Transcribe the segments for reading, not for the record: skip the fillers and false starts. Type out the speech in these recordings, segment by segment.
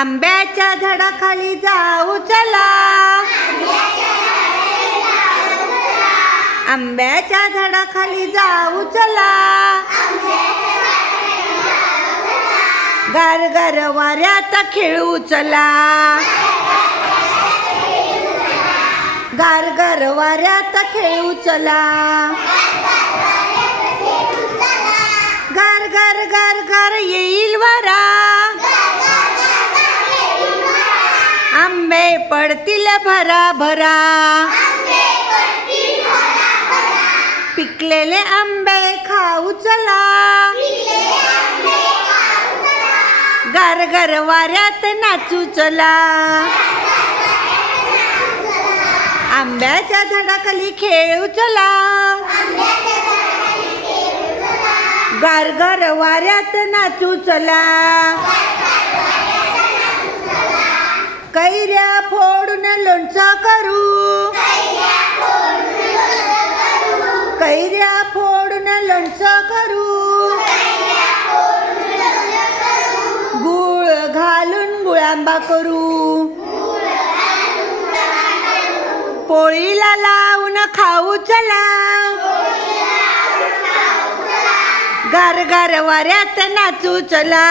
आंब्याच्या झाडाखाली जाऊ चला, आंब्याच्या झाडाखाली जाऊ चला, गार गार वाऱ्यात खेळू चला, गार गार वाऱ्यात खेळू चला, गार गार गार गार येईल वारा, आंबे पडतील भरा भरा, पिकलेले आंबे खाऊ चला, गार गार वाऱ्यात नाचू चला, आंब्याच्या झाडाखाली खेळू चला, गार गार वाऱ्यात नाचू चला, कैऱ्या फोडून लोणचं करू, कैऱ्या फोडून लोणचं करू, गूळ घालून गुळांबा करू, पोळीला लावून खाऊ चला, गार गार वाऱ्यात नाचू चला,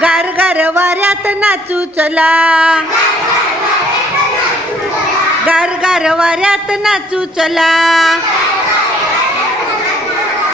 गार गार वाऱ्यात नाचू चला, गार गार वाऱ्यात नाचू चला.